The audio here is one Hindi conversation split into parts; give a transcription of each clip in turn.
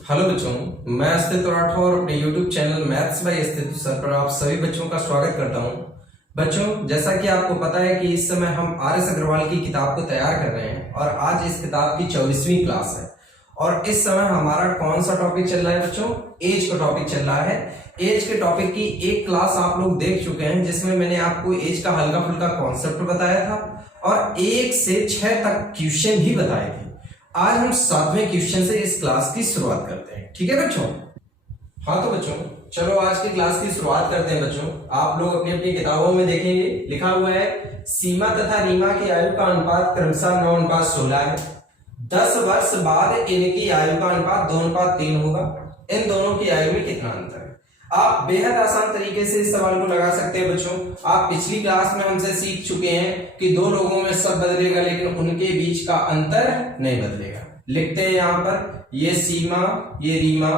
हेलो बच्चों, मैं अस्तित्व राठौर अपने YouTube चैनल मैथ्स बाय अस्तित्व सर पर आप सभी बच्चों का स्वागत करता हूं। बच्चों, जैसा कि आपको पता है कि इस समय हम आर एस अग्रवाल की किताब को तैयार कर रहे हैं और आज इस किताब की 24वीं क्लास है। और इस समय हमारा कौन सा टॉपिक चल रहा है बच्चों? एज का टॉपिक चल रहा है। एज के टॉपिक की एक क्लास आप लोग देख चुके हैं जिसमें मैंने आपको एज का हल्का फुल्का कॉन्सेप्ट बताया था और 1 से 6 तक क्वेश्चन भी बताए थे। आज हम 7वें क्वेश्चन से इस क्लास की शुरुआत करते हैं। ठीक है बच्चों? हाँ तो बच्चों, चलो आज की क्लास की शुरुआत करते हैं। बच्चों, आप लोग अपनी अपनी किताबों में देखेंगे लिखा हुआ है सीमा तथा रीमा की आयु का अनुपात क्रमशः 9:16 है। 10 वर्ष बाद इनकी आयु का अनुपात 2:3 होगा। इन दोनों की आयु में कितना अंतर है? आप बेहद आसान तरीके से इस सवाल को लगा सकते हैं। बच्चों, आप पिछली क्लास में हमसे सीख चुके हैं कि दो लोगों में सब बदलेगा लेकिन उनके बीच का अंतर नहीं बदलेगा। लिखते हैं यहाँ पर, ये सीमा, ये रीमा,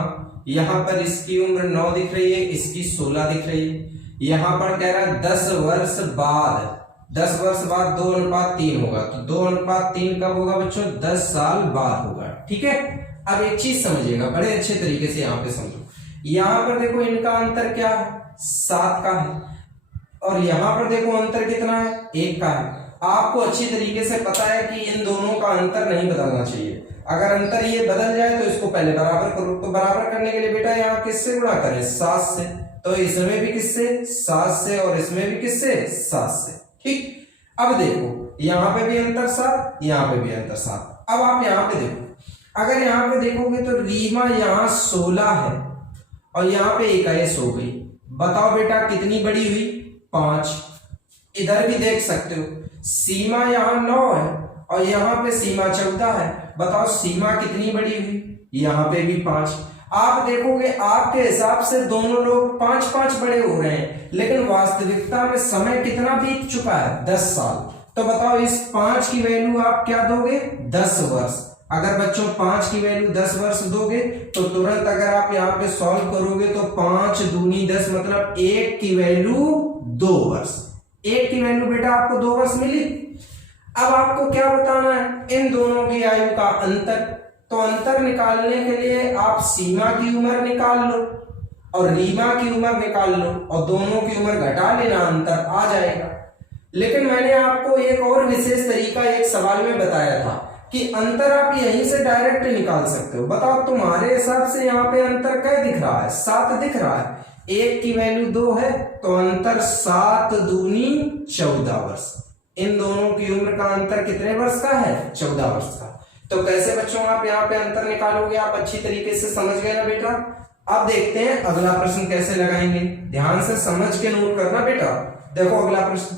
यहाँ पर इसकी उम्र 9 दिख रही है, इसकी 16 दिख रही है। यहाँ पर कह रहा है 10 वर्ष बाद 2:3 होगा। तो 2:3 कब होगा बच्चों? 10 साल बाद होगा। ठीक है, अब एक चीज समझिएगा, बड़े अच्छे तरीके से यहाँ पे समझो। यहां पर देखो इनका अंतर क्या है? 7 का है। और यहां पर देखो अंतर कितना है? 1 का है। आपको अच्छी तरीके से पता है कि इन दोनों का अंतर नहीं बदलना चाहिए। अगर अंतर ये बदल जाए तो इसको पहले बराबर करो। तो बराबर करने के लिए बेटा यहाँ किससे गुणा करें? 7 से। तो इसमें भी किससे? 7 से। और इसमें भी किससे? 7 से। ठीक, अब देखो यहाँ पे भी अंतर 7, यहाँ पे भी अंतर 7। अब आप यहाँ पे देखो, अगर यहाँ पे देखोगे तो रीमा यहाँ 16 है और यहाँ पे 21 हो गई। बताओ बेटा कितनी बड़ी हुई? 5। इधर भी देख सकते हो, सीमा यहाँ 9 है और यहाँ पे सीमा 14 है। बताओ सीमा कितनी बड़ी हुई? यहाँ पे भी 5। आप देखोगे आपके हिसाब से दोनों लोग 5-5 बड़े हो रहे हैं, लेकिन वास्तविकता में समय कितना बीत चुका है? 10 साल। तो बताओ इस 5 की वैल्यू आप क्या दोगे? 10 वर्ष। अगर बच्चों 5 की वैल्यू 10 वर्ष दोगे तो तुरंत अगर आप यहाँ पे सॉल्व करोगे तो 5 दूनी 10 मतलब 1 की वैल्यू 2 वर्ष। 1 की वैल्यू बेटा आपको 2 वर्ष मिली। अब आपको क्या बताना है? इन दोनों की आयु का अंतर। तो अंतर निकालने के लिए आप सीमा की उम्र निकाल लो और रीमा की उम्र निकाल लो और दोनों की उम्र घटा लेना, अंतर आ जाएगा। लेकिन मैंने आपको एक और विशेष तरीका एक सवाल में बताया था कि अंतर आप यहीं से डायरेक्ट निकाल सकते हो। बताओ तुम्हारे हिसाब से यहाँ पे अंतर क्या दिख रहा है? 7 दिख रहा है। 1 की वैल्यू 2 है तो अंतर 7 दूनी 14 वर्ष। इन दोनों की उम्र का अंतर कितने वर्ष का है? 14 वर्ष का। तो कैसे बच्चों आप यहाँ पे अंतर निकालोगे? आप अच्छी तरीके से समझ गए ना बेटा? अब देखते हैं अगला प्रश्न कैसे लगाएंगे। ध्यान से समझ के नोट करना बेटा। देखो अगला प्रश्न,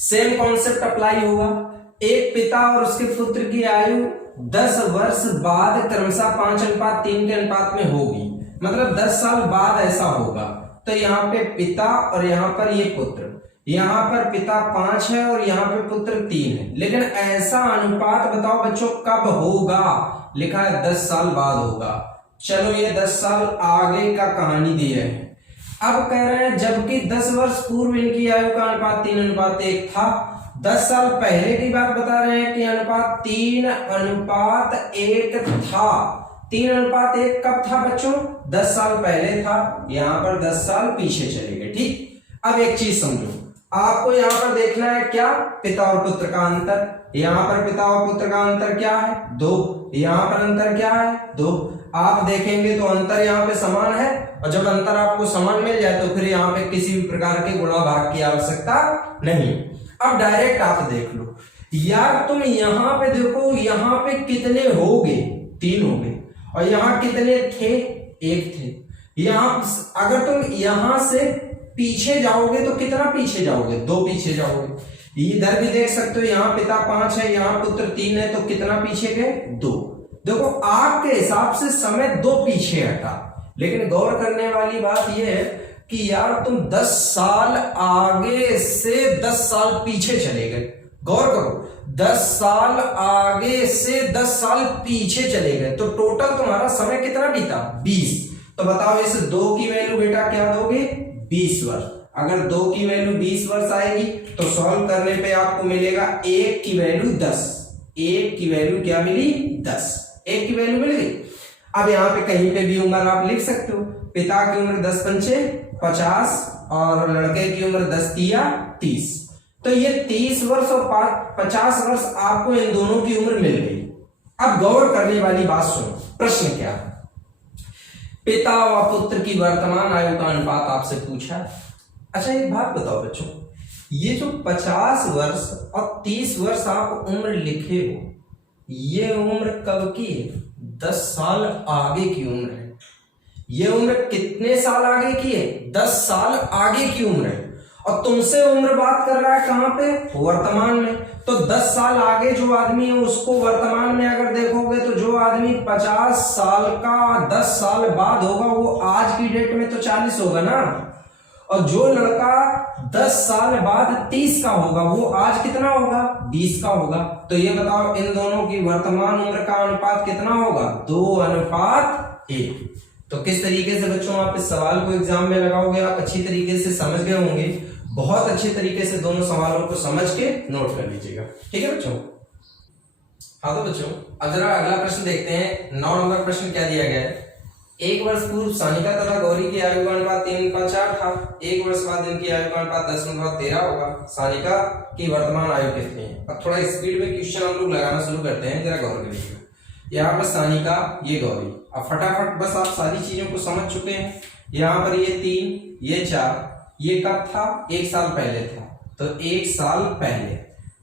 सेम कॉन्सेप्ट अप्लाई होगा। एक पिता और उसके पुत्र की आयु 10 वर्ष बाद क्रमशः 5:3 के अनुपात में होगी। मतलब 10 साल बाद ऐसा होगा। तो यहाँ पे पिता और यहाँ पर ये पुत्र, यहाँ पर पिता 5 है और यहाँ पे पुत्र 3 है। लेकिन ऐसा अनुपात बताओ बच्चों कब होगा? लिखा है 10 साल बाद होगा। चलो ये 10 साल आगे का कहानी दी है। अब कह रहे हैं जबकि 10 वर्ष पूर्व इनकी आयु का अनुपात 3:1 था। 10 साल पहले की बात बता रहे हैं कि अनुपात 3:1 था। 3:1 कब था बच्चों? 10 साल पहले था। यहाँ पर 10 साल पीछे चले गए। ठीक, अब एक चीज समझो, आपको यहाँ पर देखना है क्या? पिता और पुत्र का अंतर। यहाँ पर पिता और पुत्र का अंतर क्या है? 2। यहाँ पर अंतर क्या है? 2। आप देखेंगे तो अंतर यहाँ पे समान है और जब अंतर आपको समान मिल जाए तो फिर यहाँ पे किसी भी प्रकार के गुणा भाग की आवश्यकता नहीं। अब डायरेक्ट आप देख लो यार, तुम यहाँ पे देखो, यहाँ पे कितने हो गए? 3 हो गए। और यहाँ कितने थे? 1 थे। यहाँ अगर तुम यहाँ से पीछे जाओगे तो कितना पीछे जाओगे? 2 पीछे जाओगे। इधर भी देख सकते हो, यहाँ पिता 5 है, यहाँ पुत्र 3 है, तो कितना पीछे गए? 2। देखो आपके हिसाब से समय 2 पीछे हटा, लेकिन गौर करने वाली बात यह है कि यार तुम 10 साल आगे से 10 साल पीछे चले गए। गौर करो, 10 साल आगे से 10 साल पीछे चले गए तो टोटल तुम्हारा समय कितना बीता? 20। तो बताओ इस 2 की वैल्यू बेटा क्या दोगे? 20 वर्ष। अगर 2 की वैल्यू 20 वर्ष आएगी तो सॉल्व करने पे आपको मिलेगा 1 की वैल्यू 10। 1 की वैल्यू क्या मिली? 10। 1 की वैल्यू मिल गई। अब यहाँ पे कहीं पे भी उम्र आप लिख सकते हो। पिता की उम्र 10 पंचे 50 और लड़के की उम्र 10 तिया 30। तो ये 30 वर्ष और 50 वर्ष आपको इन दोनों की उम्र मिल गई। अब गौर करने वाली बात सुनो, प्रश्न क्या है? पिता व पुत्र की वर्तमान आयु का अनुपात आपसे पूछा। अच्छा एक बात बताओ बच्चों, ये जो 50 वर्ष और 30 वर्ष आप उम्र लिखे हो, ये उम्र कब की है? 10 साल आगे की उम्र है। ये उम्र कितने साल आगे की है? 10 साल आगे की उम्र है। और तुमसे उम्र बात कर रहा है कहां पे? वर्तमान में। तो 10 साल आगे जो आदमी है उसको वर्तमान में अगर देखोगे तो जो आदमी 50 साल का 10 साल बाद होगा वो आज की डेट में तो 40 होगा ना। और जो लड़का 10 साल बाद 30 का होगा वो आज कितना होगा? 20 का होगा। तो ये बताओ इन दोनों की वर्तमान उम्र का अनुपात कितना होगा? 2:1। तो किस तरीके से बच्चों आप इस सवाल को एग्जाम में लगाओगे? आप अच्छी तरीके से समझ गए होंगे। बहुत अच्छे तरीके से दोनों सवालों को समझ के नोट कर लीजिएगा, ठीक है बच्चों? हाँ तो बच्चों अब जरा अगला प्रश्न देखते हैं। 9 नंबर प्रश्न क्या दिया गया है? 1 वर्ष पूर्व सानिका तथा गौरी की आयु का अनुपात 3:4 था। 1 वर्ष बाद इनकी आयु का अनुपात 10:13 होगा। सानिका की वर्तमान आयु कितनी है? अब थोड़ा स्पीड में क्वेश्चन हम लोग लगाना शुरू करते हैं, जरा गौर करिएगा। यहाँ पर सानिका, ये गौरी। अब फटाफट बस आप सारी चीजों को समझ चुके हैं। यहाँ पर ये 3, ये 4, ये कब था? 1 साल पहले था। तो 1 साल पहले,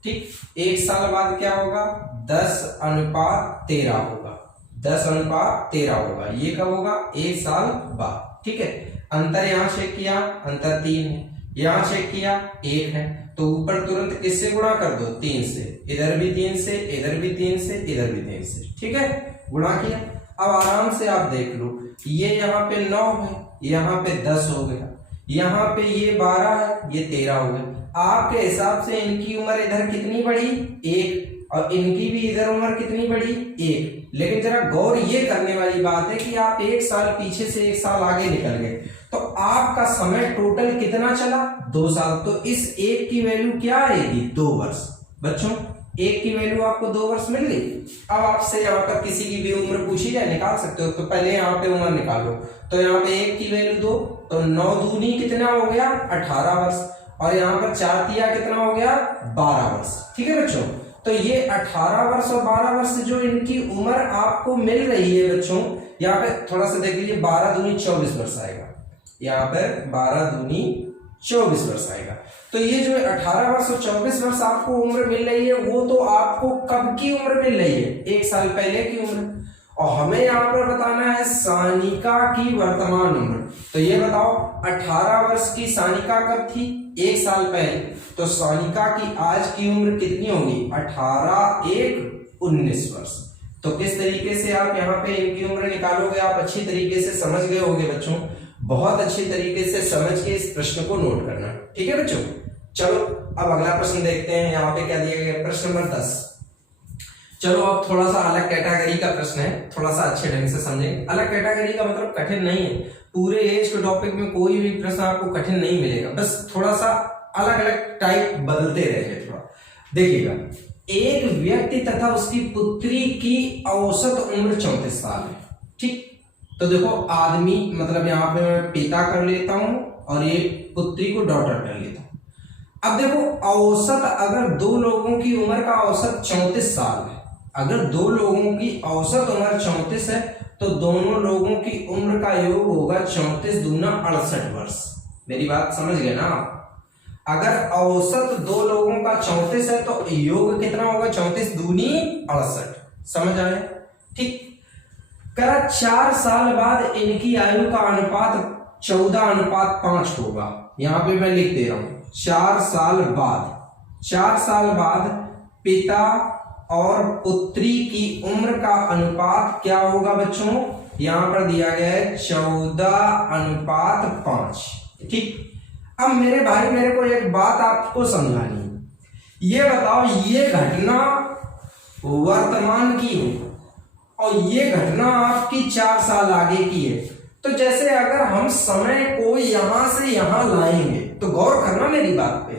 ठीक। 1 साल बाद क्या होगा? 10:13 होगा। 10:13 होगा। ये कब होगा? 1 साल बाद, ठीक है। अंतर यहाँ चेक किया, अंतर 3 है। यहाँ चेक किया 1 है। तो ऊपर तुरंत किससे गुणा कर दो? 3 से। इधर भी 3 से, इधर भी 3 से, इधर भी 3 से, ठीक है। गुणा किया। अब आराम से आप देख लो, ये यहाँ पे 9 है, यहाँ पे 10 हो गया, यहाँ पे ये 12 है, ये 13 हो गया। आपके हिसाब से इनकी उम्र इधर कितनी बढ़ी? 1, और इनकी भी इधर उम्र कितनी बढ़ी? 1। लेकिन जरा गौर ये करने वाली बात है कि आप 1 साल पीछे से 1 साल आगे निकल गए, तो आपका समय टोटल कितना चला? 2 साल। तो इस 1 की वैल्यू क्या आएगी? 2 वर्ष। बच्चों 1 की वैल्यू आपको 2 वर्ष मिल गई। अब आपसे यहाँ पर किसी की भी उम्र पूछी जाए, निकाल सकते हो। तो पहले यहाँ पे उम्र निकालो। तो यहाँ पे 1 की वैल्यू 2, तो 9 दूनी कितना हो गया? 18 वर्ष। और यहाँ पर 4 तिया कितना हो गया? 12 वर्ष, ठीक है बच्चों। तो ये 18 वर्ष और 12 वर्ष जो इनकी उम्र आपको मिल रही है बच्चों, यहाँ पे थोड़ा सा देख लीजिए, 12 दूनी 24 वर्ष आएगा। यहाँ पर 12 दूनी 24 वर्ष आएगा। तो ये जो 18 वर्ष और 24 वर्ष आपको उम्र मिल रही है, वो तो आपको कब की उम्र मिल रही है? 1 साल पहले की उम्र। और हमें यहाँ पर बताना है सानिका की वर्तमान उम्र। तो ये बताओ 18 वर्ष की सानिका कब थी? 1 साल पहले। तो सानिका की आज की उम्र कितनी होगी? 18 1 19 वर्ष। तो किस तरीके से आप यहाँ पे इनकी उम्र निकालोगे? आप अच्छी तरीके से समझ गए होंगे बच्चों। बहुत अच्छी तरीके से समझ के इस प्रश्न को नोट करना, ठीक है बच्चों। चलो अब अगला प्रश्न देखते हैं। यहाँ पे क्या दिया गया? प्रश्न नंबर 10। चलो अब थोड़ा सा अलग कैटेगरी का प्रश्न है, थोड़ा सा अच्छे ढंग से समझें। अलग कैटेगरी का मतलब कठिन नहीं है। पूरे एज के टॉपिक में कोई भी प्रश्न आपको कठिन नहीं मिलेगा, बस थोड़ा सा अलग अलग टाइप बदलते रहेंगे। थोड़ा देखिएगा, एक व्यक्ति तथा उसकी पुत्री की औसत उम्र 34 साल है, ठीक। तो देखो आदमी, मतलब यहाँ पे मैं पिता कर लेता हूं और ये पुत्री को डॉटर कर लेता हूं। अब देखो औसत, अगर 2 लोगों की उम्र का औसत 34 साल है, अगर 2 लोगों की औसत उम्र 34 है, तो दोनों लोगों की उम्र का योग होगा 34 दूना 68 वर्ष। मेरी बात समझ गए ना आप? अगर औसत 2 लोगों का 34 है तो योग कितना होगा? 34 दूनी 68। समझ आए? ठीक। 4 साल बाद इनकी आयु का अनुपात 14:5 होगा। यहां पे मैं लिख दे रहा हूं 4 साल बाद पिता और पुत्री की उम्र का अनुपात क्या होगा बच्चों? यहां पर दिया गया है 14:5, ठीक। अब मेरे भाई, मेरे को एक बात आपको समझानी है। ये बताओ, ये घटना वर्तमान की है और ये घटना आपकी 4 साल आगे की है। तो जैसे अगर हम समय को यहां से यहां लाएंगे, तो गौर करना मेरी बात पे,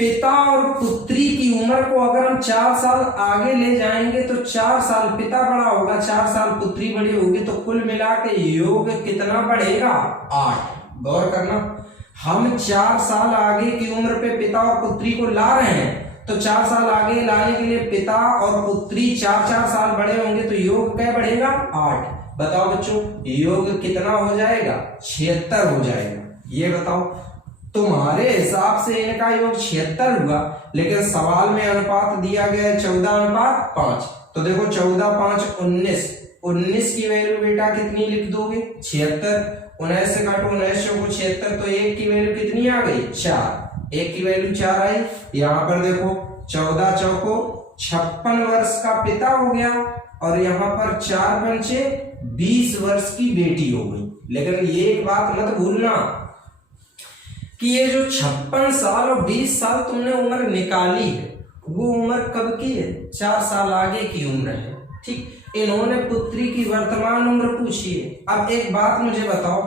पिता और पुत्री की उम्र को अगर हम 4 साल आगे ले जाएंगे तो 4 साल पिता बड़ा होगा, 4 साल पुत्री बड़ी होगी, तो कुल मिला के योग कितना बढ़ेगा? 8। गौर करना, हम 4 साल आगे की उम्र पे पिता और पुत्री को ला रहे हैं, तो 4 साल आगे लाने के लिए पिता और पुत्री 4-4 साल बड़े होंगे, तो योग क्या बढ़ेगा? 8। बताओ बच्चों, योग कितना हो जाएगा? 76 हो जाएगा। ये बताओ, तुम्हारे हिसाब से इनका योग 76 हुआ, लेकिन सवाल में अनुपात दिया गया है 14:5। तो देखो 14:5 19, 19 की वैल्यू बेटा कितनी लिख दोगे? 76। 19 से काटो 19 को 76, तो 1 की वैल्यू कितनी आ गई? 4। 1 की वैल्यू 4 आई। यहाँ पर देखो 14 चौको 56 वर्ष का पिता हो गया, और यहाँ पर 4 पंचे 20 वर्ष की बेटी हो गई। लेकिन ये एक बात मत भूलना कि ये जो 56 साल और 20 साल तुमने उम्र निकाली है, वो उम्र कब की है? 4 साल आगे की उम्र है। ठीक, इन्होंने पुत्री की वर्तमान उम्र पूछी है। अब एक बात मुझे बताओ,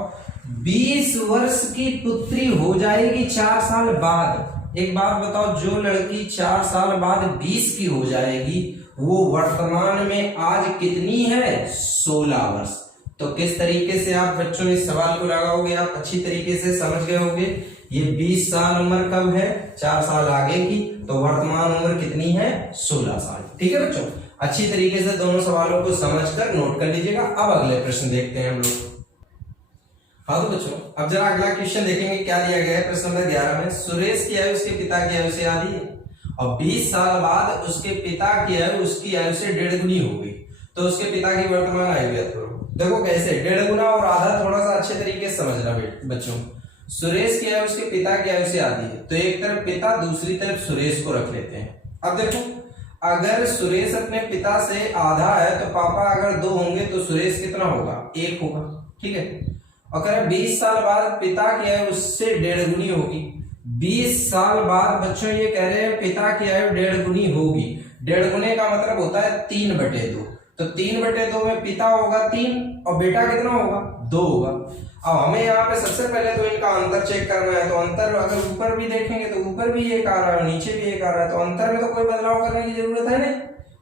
20 वर्ष की पुत्री हो जाएगी 4 साल बाद। एक बात बताओ, जो लड़की 4 साल बाद 20 की हो जाएगी, वो वर्तमान में आज कितनी है? 16 वर्ष। तो किस तरीके से आप बच्चों इस सवाल को लगाओगे, आप अच्छी तरीके से समझ गए होंगे। ये 20 साल उम्र कब है? 4 साल आगे की, तो वर्तमान उम्र कितनी है? 16 साल। ठीक है बच्चों, अच्छी तरीके से दोनों सवालों को समझकर नोट कर लीजिएगा। अब अगले प्रश्न देखते हैं हम लोग। हाँ तो बच्चों, अब जरा अगला क्वेश्चन देखेंगे क्या दिया गया है। प्रश्न नंबर 11 में सुरेश की आयु उसके पिता की आयु से आधी है, और 20 साल बाद उसके पिता की आयु उसकी आयु से 1.5 गुनी हो गई, तो उसके पिता की वर्तमान आयु ज्ञात करो। देखो कैसे 1.5 गुना और आधा, थोड़ा सा अच्छे तरीके से समझना बच्चों। सुरेश की आयु उसके पिता की आयु से आधी है, तो एक तरफ पिता, दूसरी तरफ सुरेश को रख लेते हैं। अब देखो, अगर सुरेश अपने पिता से आधा है, तो पापा अगर 2 होंगे तो सुरेश कितना होगा? 1 होगा। ठीक है, अगर 20 साल बाद पिता की आयु उससे 1.5 गुनी होगी। 20 साल बाद बच्चों ये कह रहे हैं पिता की आयु 1.5 गुनी होगी। 1.5 गुने का मतलब होता है 3/2, तो 3/2 में पिता होगा 3 और बेटा कितना होगा? 2 होगा। अब हमें यहाँ पे सबसे पहले तो इनका अंतर चेक करना है, तो अंतर अगर ऊपर भी देखेंगे तो ऊपर भी 1 आ रहा है, नीचे भी 1 आ रहा है, तो अंतर में तो कोई बदलाव करने की जरूरत है नहीं।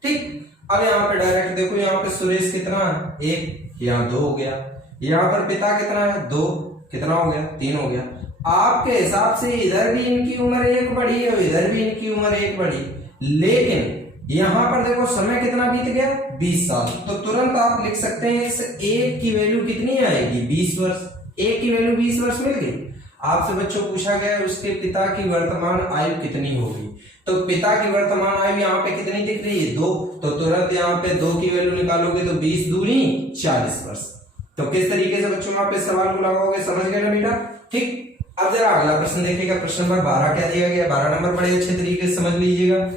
ठीक, अब यहाँ पे डायरेक्ट देखो, यहाँ पे सुरेश कितना है? 1, यहाँ 2 हो गया। यहाँ पर पिता कितना है? 2, कितना हो गया? 3 हो गया। आपके हिसाब से इधर भी इनकी उम्र 1 बढ़ी है और इधर भी इनकी उम्र 1 बढ़ी, लेकिन यहां पर देखो समय कितना बीत गया? 20 साल। तो तुरंत आप लिख सकते हैं इस 1 की वैल्यू कितनी आएगी? 20 वर्ष। 1 की वैल्यू 20 वर्ष मिल गई। आपसे बच्चों पूछा गया उसके पिता की वर्तमान आयु कितनी होगी, तो पिता की वर्तमान आयु यहाँ पे कितनी दिख रही है? 2, तो तुरंत यहाँ पे 2 की वैल्यू निकालोगे तो 20 दूनी 40 वर्ष। तो किस तरीके से बच्चों आप इस सवाल को लगाओगे, समझ गए ना बेटा? ठीक, अब जरा अगला प्रश्न देखिएगा। प्रश्न नंबर 12 क्या दिया गया? 12 नंबर बड़े अच्छे तरीके से समझ लीजिएगा।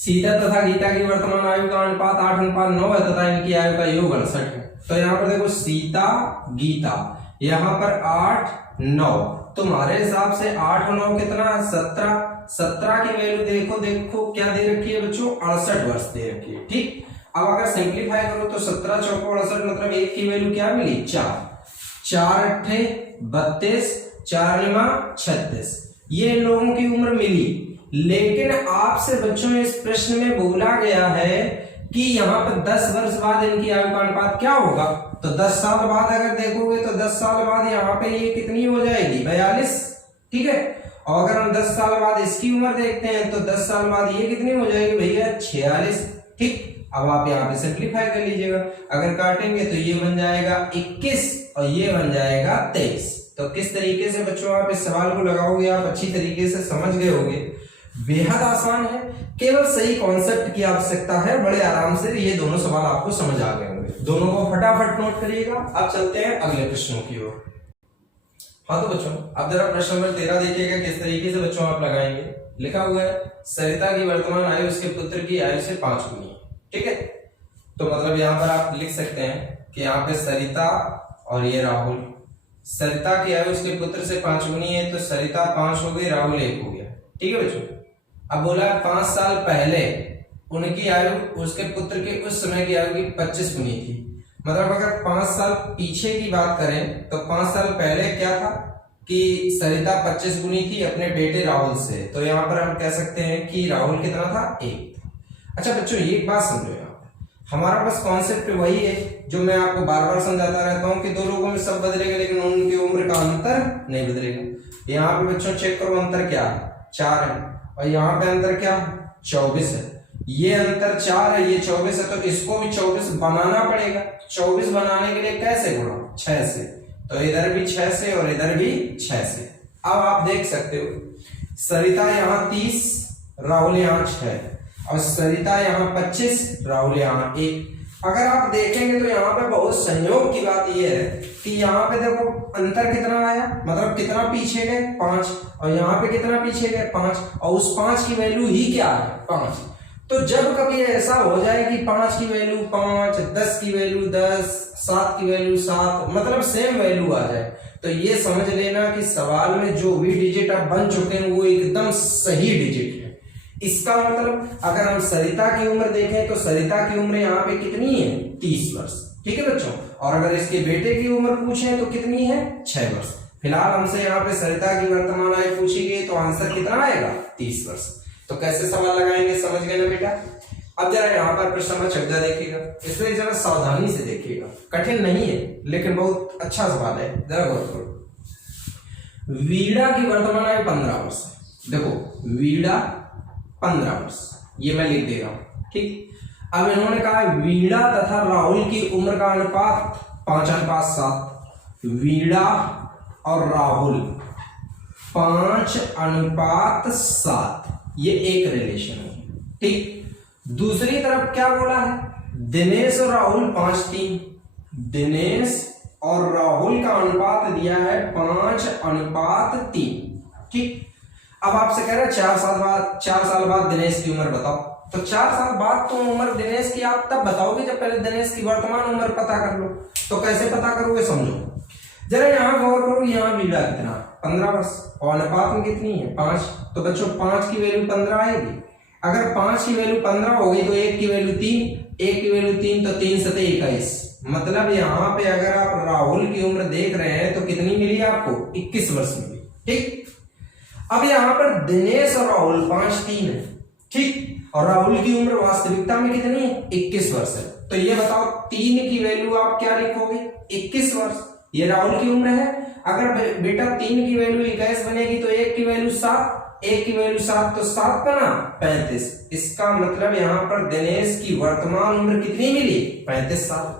सीता तथा गीता की वर्तमान आयु का अनुपात 8:9 है तथा इनकी आयु का योग 68 है। तो यहाँ पर देखो सीता गीता, यहाँ पर 8 9, तुम्हारे हिसाब से 8 और 9 कितना? 17। 17 की वैल्यू देखो क्या दे रखी है बच्चों? 68 वर्ष दे रखी है। ठीक, अब अगर सिंप्लीफाई करो तो 17 चौको 68, मतलब 1 की वैल्यू क्या मिली? 4। 4 अट्ठे 32, 4 निमा 36, ये इन लोगों की उम्र मिली। लेकिन आपसे बच्चों इस प्रश्न में बोला गया है कि यहाँ पर 10 वर्ष बाद इनकी आयु का अनुपात क्या होगा? तो 10 साल बाद अगर देखोगे तो 10 साल बाद यहाँ पे ये कितनी हो जाएगी? 42। ठीक है, और अगर हम 10 साल बाद इसकी उम्र देखते हैं तो 10 साल बाद ये कितनी हो जाएगी भैया? 46। ठीक, अब आप यहाँ पे सिंप्लीफाई कर लीजिएगा। अगर काटेंगे तो ये बन जाएगा 21 और ये बन जाएगा 23। तो किस तरीके से बच्चों आप इस सवाल को लगाओगे, आप अच्छी तरीके से समझ गए होंगे। बेहद आसान है, केवल सही कॉन्सेप्ट की आवश्यकता है। बड़े आराम से ये दोनों सवाल आपको समझ आ गए होंगे। दोनों को फटाफट नोट करिएगा। अब चलते हैं अगले प्रश्नों की ओर। हाँ तो बच्चों, अब जरा प्रश्न नंबर 13 देखिएगा किस तरीके से बच्चों आप लगाएंगे। लिखा हुआ है सरिता की वर्तमान आयु उसके पुत्र की आयु से 5 गुनी है। ठीक है, तो मतलब यहाँ पर आप लिख सकते हैं कि यहाँ पे सरिता और ये राहुल, सरिता की आयु उसके पुत्र से 5 गुनी है, तो सरिता 5 हो गई, राहुल 1 हो गया। ठीक है बच्चों, अब बोला 5 साल पहले उनकी आयु उसके पुत्र के उस समय की आयु की 25 गुनी थी। मतलब अगर 5 साल पीछे की बात करें तो 5 साल पहले क्या था कि सरिता 25 गुनी थी अपने बेटे राहुल से, तो यहाँ पर हम कह सकते हैं कि राहुल कितना था, 1। अच्छा बच्चों एक बात समझो, यहाँ हमारा बस कॉन्सेप्ट वही है जो मैं आपको बार बार समझाता रहता हूँ कि दो लोगों में सब बदलेगा लेकिन उनकी उम्र का अंतर नहीं बदलेगा। यहाँ पे बच्चों चेक करो अंतर क्या है, 4 है, और यहाँ पे अंतर क्या है, 24 है। ये अंतर 4 है, ये 24 है, तो इसको भी 24 बनाना पड़ेगा। 24 बनाने के लिए कैसे गुणा, 6 से, तो इधर भी 6 से और इधर भी 6 से। अब आप देख सकते हो सरिता यहाँ 30, राहुल यहाँ 6, और सरिता यहाँ 25, राहुल यहाँ 1। अगर आप देखेंगे तो यहाँ पे बहुत संयोग की बात यह है कि यहाँ पे देखो अंतर कितना आया, मतलब कितना पीछे गए, 5, और यहाँ पे कितना पीछे गए, 5, और उस 5 की वैल्यू ही क्या है, 5। तो जब कभी ऐसा हो जाए कि 5 की वैल्यू 5, 10 की वैल्यू 10, 7 की वैल्यू 7, मतलब सेम वैल्यू आ जाए, तो ये समझ लेना कि सवाल में जो भी डिजिट अब बन चुके हैं वो एकदम सही डिजिट है। इसका मतलब अगर हम सरिता की उम्र देखें तो सरिता की उम्र यहाँ पे कितनी है, 30 वर्ष, ठीक है बच्चों। और अगर इसके बेटे की उम्र पूछें तो कितनी है, 6 वर्ष। फिलहाल हमसे यहाँ पे सरिता की वर्तमान आयु पूछी गई, तो आंसर कितना आएगा, 30 वर्ष। तो कैसे सवाल लगाएंगे, समझ गए ना बेटा। अब जरा यहाँ पर प्रश्न नंबर 14 देखिएगा, इसमें जरा सावधानी से देखिएगा, कठिन नहीं है लेकिन बहुत अच्छा सवाल है, जरा गौर करो। वीणा की वर्तमान आयु 15 वर्ष है। देखो वीणा 15 वर्ष, ये मैं लिख दे रहा हूं, ठीक। अब इन्होंने कहा वीणा तथा राहुल की उम्र का अनुपात 5:7। वीणा और राहुल 5:7, ये एक रिलेशन है, ठीक। दूसरी तरफ क्या बोला है, दिनेश और राहुल 5:3। दिनेश और राहुल का अनुपात दिया है 5:3, ठीक। अब आपसे कह रहे हैं 4 साल बाद दिनेश की उम्र बताओ, तो 4 साल बाद तो उम्र दिनेश की आप तब बताओगे जब पहले दिनेश की वर्तमान उम्र पता कर लो। तो कैसे पता करोगे, समझो जरा, यहाँ गौर करो, यहाँ वीणा कितना, 15 वर्ष, और अनुपात में कितनी है, 5। तो बच्चों 5 की वैल्यू 15 आएगी। अगर 5 की वैल्यू 15 हो गई तो 1 की वैल्यू 3, 1 की वैल्यू 3, तो 3 7 21। मतलब यहाँ पे अगर आप राहुल की उम्र देख रहे हैं तो कितनी मिली आपको, 21 वर्ष मिली, ठीक। अब यहाँ पर दिनेश और राहुल 5:3 है, ठीक, और राहुल की उम्र वास्तविकता में कितनी है, 21 वर्ष है। तो ये बताओ 3 की वैल्यू आप क्या लिखोगे, 21 वर्ष, ये राहुल की उम्र है। अगर बेटा 3 की वैल्यू 21 बनेगी तो 1 की वैल्यू 7, 1 की वैल्यू 7, तो 7 बना 35। इसका मतलब यहाँ पर दिनेश की वर्तमान उम्र कितनी मिली, 35 साल।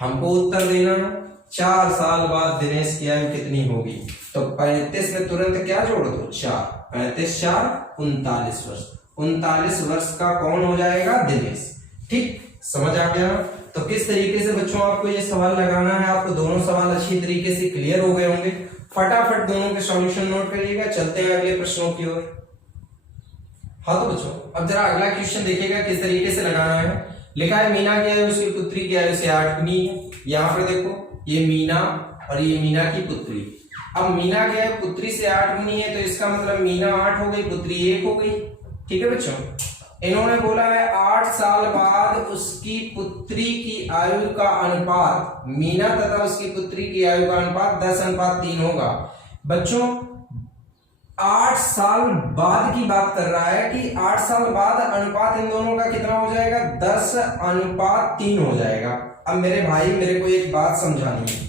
हमको उत्तर देना है 4 साल बाद दिनेश की आयु कितनी होगी, तो 35 में तुरंत क्या जोड़ दो, 4, 35 4 39 वर्ष। 39 वर्ष का कौन हो जाएगा, दिनेश, ठीक। समझ आ गया। तो किस तरीके से बच्चों आपको ये सवाल लगाना है, आपको दोनों सवाल अच्छी तरीके से क्लियर हो गए होंगे। फटाफट दोनों के सॉल्यूशन नोट करिएगा, चलते हैं अगले प्रश्नों की ओर। हाँ तो बच्चों अब जरा अगला क्वेश्चन देखिएगा किस तरीके से लगाना है। लिखा है मीना की आयु उसकी पुत्री की आयु से 8 गुनी है। यहाँ पर देखो ये मीना और ये मीना की पुत्री। अब मीना की आयु पुत्री से 8 गुनी है, तो इसका मतलब मीना 8 हो गई, पुत्री 1 हो गई, ठीक है बच्चों। इन्होंने बोला है 8 साल बाद उसकी पुत्री की आयु का अनुपात, मीना तथा उसकी पुत्री की आयु का अनुपात 10:3 होगा। बच्चों 8 साल बाद की बात कर रहा है कि 8 साल बाद अनुपात इन दोनों का कितना हो जाएगा, 10:3 हो जाएगा। अब मेरे भाई मेरे को एक बात समझानी है,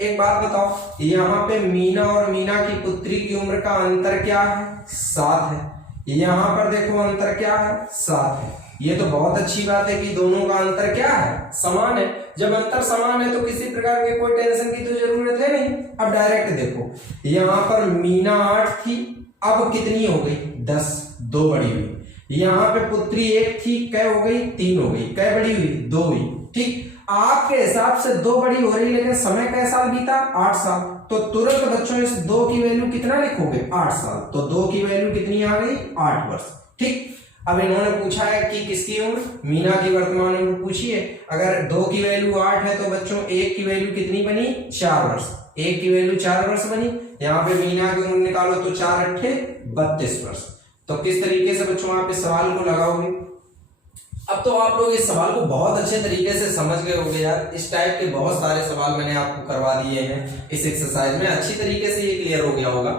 एक बात बताओ, यहाँ पे मीना और मीना की पुत्री की उम्र का अंतर क्या है, 7 है। यहाँ पर देखो अंतर क्या है, 7 है। ये तो बहुत अच्छी बात है कि दोनों का अंतर क्या है, समान है। जब अंतर समान है तो किसी प्रकार के कोई टेंशन की तो जरूरत है नहीं। अब डायरेक्ट देखो, यहाँ पर मीना 8 थी, अब कितनी हो गई, 10, 2 बड़ी हुई। यहाँ पे पुत्री 1 थी, कै हो गई, 3 हो गई, कै बड़ी हुई, 2 हुई, ठीक। आपके हिसाब से 2 बड़ी हो रही, लेकिन समय कै साल बीता, 8 साल। तो तुरंत बच्चों इस 2 की वैल्यू कितना लिखोगे, 8 साल। तो 2 की वैल्यू कितनी आ गई, 8 वर्ष, ठीक। अब इन्होंने पूछा है कि किसकी उम्र, मीना की वर्तमान उम्र पूछी है। अगर 2 की वैल्यू 8 है तो बच्चों 1 की वैल्यू कितनी बनी, 4 वर्ष। 1 की वैल्यू 4 वर्ष बनी। यहाँ पे मीना की उम्र निकालो तो 4 8 32 वर्ष। तो किस तरीके से बच्चों आप इस सवाल को लगाओगे। अब तो आप लोग इस सवाल को बहुत अच्छे तरीके से समझ गए होंगे यार। इस टाइप के बहुत सारे सवाल मैंने आपको करवा दिए हैं इस एक्सरसाइज में, अच्छी तरीके से ये क्लियर हो गया होगा।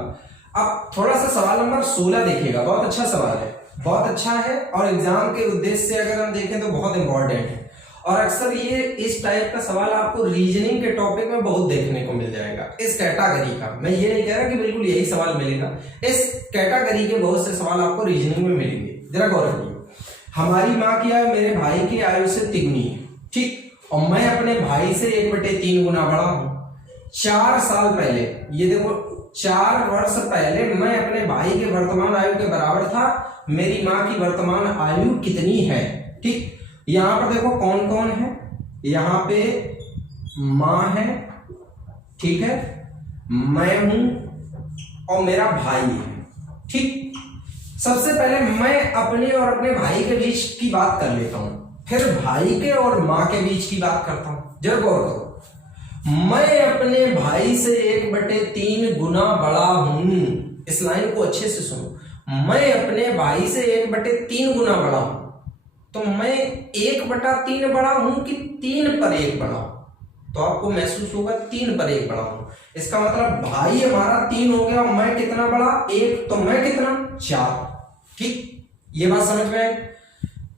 अब थोड़ा सा सवाल नंबर 16 देखिएगा, बहुत अच्छा सवाल है, बहुत अच्छा है और एग्जाम के उद्देश्य से अगर हम देखें तो बहुत इंपॉर्टेंट है। और अक्सर ये इस टाइप का सवाल आपको रीजनिंग के टॉपिक में बहुत देखने को मिल जाएगा, इस कैटेगरी का। मैं ये नहीं कह रहा कि बिल्कुल यही सवाल मिलेगा, इस कैटेगरी के बहुत से सवाल आपको रीजनिंग में मिलेंगे। जरा गौर करिए, हमारी माँ की आयु मेरे भाई की आयु से तिगुनी है, ठीक, और मैं अपने भाई से 1/3 गुना बड़ा हूं। 4 साल पहले, ये देखो 4 वर्ष पहले मैं अपने भाई के वर्तमान आयु के बराबर था। मेरी माँ की वर्तमान आयु कितनी है, ठीक। यहां पर देखो कौन कौन है, यहां पे माँ है, ठीक है, मैं हूं और मेरा भाई है, ठीक। सबसे पहले मैं अपने और अपने भाई के बीच की बात कर लेता हूं, फिर भाई के और माँ के बीच की बात करता हूं। जरा गौर करो, मैं अपने भाई से 1/3 गुना बड़ा हूं। इस लाइन को अच्छे से सुनो, मैं अपने भाई से 1/3 गुना बड़ा हूं। तो मैं 1/3 बड़ा हूं कि 3/1 बड़ा हूं? तो आपको महसूस होगा 3/1 बड़ा हूं। इसका मतलब भाई हमारा 3 हो गया, मैं कितना बड़ा 1, तो मैं कितना 4, ठीक। ये बात समझ में आई।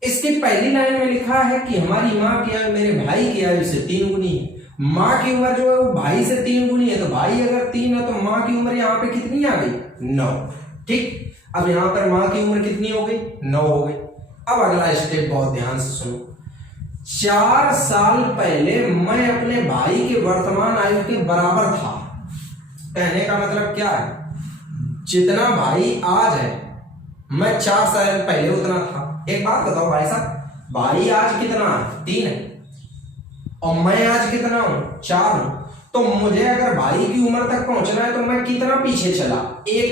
इसकी पहली लाइन में लिखा है कि हमारी माँ की आयु मेरे भाई की आयु से 3 गुनी है। माँ की उम्र जो है वो भाई से 3 गुनी है, तो भाई अगर 3 है तो माँ की उम्र यहाँ पे कितनी आ गई, 9, ठीक। अब यहाँ पर माँ की उम्र कितनी हो गई, 9 हो गई। अब अगला स्टेप बहुत ध्यान से सुनो, 4 साल पहले मैं अपने भाई के वर्तमान आयु के बराबर था। कहने का मतलब क्या है, जितना भाई आज है मैं 4 साल पहले उतना था। एक बात बताओ भाई साहब, भाई आज कितना है, 3 है, और मैं आज कितना हूं, 4 हूं। तो मुझे अगर भाई की उम्र तक पहुंचना है तो मैं कितना पीछे चला, 1,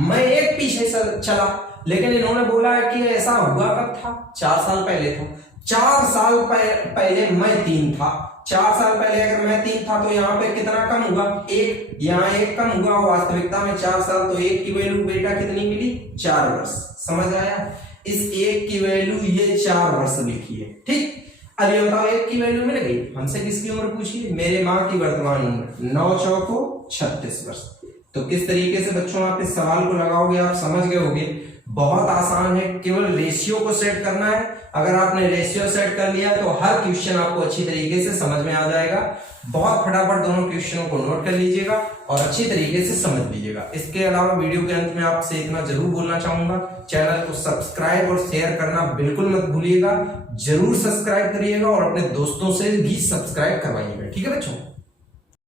मैं 1 पीछे चला। लेकिन इन्होंने बोला है कि ऐसा हुआ कब था, 4 साल पहले था। 4 साल पहले मैं 3 था, 4 साल पहले अगर मैं 3 था तो यहाँ पे कितना कम हुआ, 1, यहाँ 1 कम हुआ। वास्तविकता में 4 साल, तो 1 की वैल्यू बेटा कितनी मिली, 4 वर्ष। समझ आया, इस 1 की वैल्यू ये 4 वर्ष लिखी है, ठीक। अब ये बताओ 1 की वैल्यू मिल गई, हमसे किसकी उम्र पूछी, मेरे माँ की वर्तमान उम्र, 9 चौको 36 वर्ष। तो किस तरीके से बच्चों आप इस सवाल को लगाओगे, आप समझ गए होगे। बहुत आसान है, केवल रेशियो को सेट करना है। अगर आपने रेशियो सेट कर लिया तो हर क्वेश्चन आपको अच्छी तरीके से समझ में आ जाएगा। बहुत फटाफट दोनों क्वेश्चनों को नोट कर लीजिएगा और अच्छी तरीके से समझ लीजिएगा। इसके अलावा वीडियो के अंत में आपसे इतना जरूर बोलना चाहूंगा, चैनल को सब्सक्राइब और शेयर करना बिल्कुल मत भूलिएगा। जरूर सब्सक्राइब करिएगा और अपने दोस्तों से भी सब्सक्राइब करवाइएगा, ठीक है बच्चों।